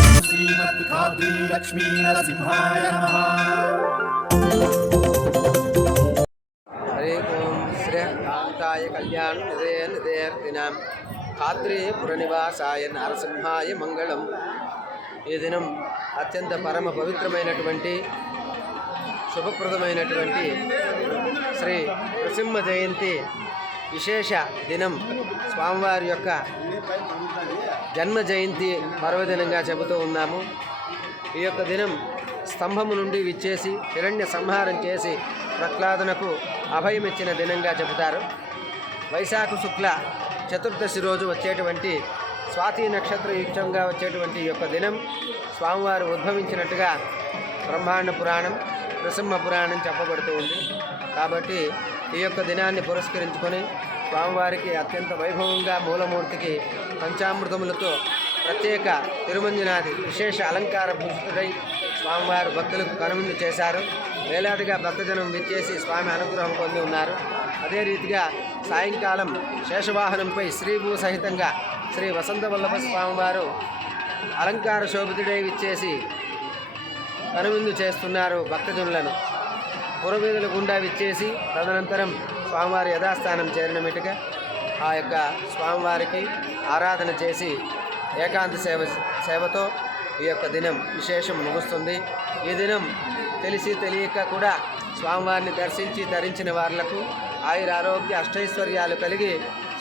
श्रीमत्काद्री लक्ष्मी नरसिंहाय नमः హరి ఓం శ్రీ కాంతాయ కళ్యాణ నిదయ నిదయర్దినాం ఖాద్రే పురనివాసాయ నరసింహాయ మంగళం ఈ దినం అత్యంత పరమ పవిత్రమైనటువంటి శుభప్రదమైనటువంటి శ్రీ నృసింహ జయంతి విశేష దినం. స్వామివారి యొక్క జన్మ జయంతి పర్వదినంగా చెబుతూ ఉన్నాము. ఈ యొక్క దినం స్తంభము నుండి విచ్చేసి హిరణ్య సంహారం చేసి ప్రహ్లాదునకు అభయమిచ్చిన దినంగా చెబుతారు. వైశాఖ శుక్ల చతుర్దశి రోజు వచ్చేటువంటి స్వాతి నక్షత్ర యుక్తంగా వచ్చేటువంటి ఈ యొక్క దినం. స్వామివారు ఉద్భవించినట్టుగా బ్రహ్మాండ పురాణం. నృసింహ పురాణం చెప్పబడుతూ ఉంది. కాబట్టి ఈ యొక్క దినాన్ని పురస్కరించుకొని స్వామివారికి అత్యంత వైభవంగా మూలమూర్తికి పంచామృతములతో ప్రత్యేక తిరుమంజనాది విశేష అలంకార భూషితుడై స్వామివారు భక్తులకు కనువిందు చేశారు. వేలాదిగా భక్తజనం విచ్చేసి స్వామి అనుగ్రహం పొంది ఉన్నారు. అదే రీతిగా సాయంకాలం శేషవాహనంపై శ్రీభూ సహితంగా శ్రీ వసంతవల్లభ స్వామివారు అలంకార శోభితుడై విచ్చేసి కనువిందు చేస్తున్నారు భక్తజనులను. పురవీధుల గుండా విచ్చేసి తదనంతరం స్వామివారి యథాస్థానం చేరిన మీటగా ఆ యొక్క స్వామివారికి ఆరాధన చేసి ఏకాంత సేవ సేవతో ఈ యొక్క దినం విశేషం ముగుస్తుంది. ఈ దినం తెలిసి తెలియక కూడా స్వామివారిని దర్శించి ధరించిన వారులకు ఆయుర ఆరోగ్య అష్టైశ్వర్యాలు కలిగి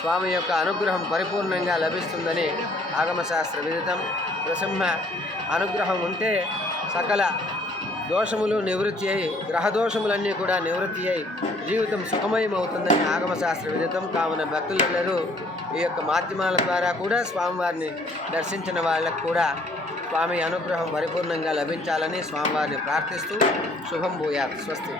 స్వామి యొక్క అనుగ్రహం పరిపూర్ణంగా లభిస్తుందని ఆగమశాస్త్ర విదితం. నృసింహ అనుగ్రహం ఉంటే సకల దోషములు నివృత్తి అయి గ్రహదోషములన్నీ కూడా నివృత్తి అయి జీవితం సుఖమయం అవుతుందని ఆగమశాస్త్ర విదితం. కావున భక్తులందరూ ఈ యొక్క మాధ్యమాల ద్వారా కూడా స్వామివారిని దర్శించిన వాళ్ళకు కూడా స్వామి అనుగ్రహం పరిపూర్ణంగా లభించాలని స్వామివారిని ప్రార్థిస్తూ శుభం భూయాత్. స్వస్తి.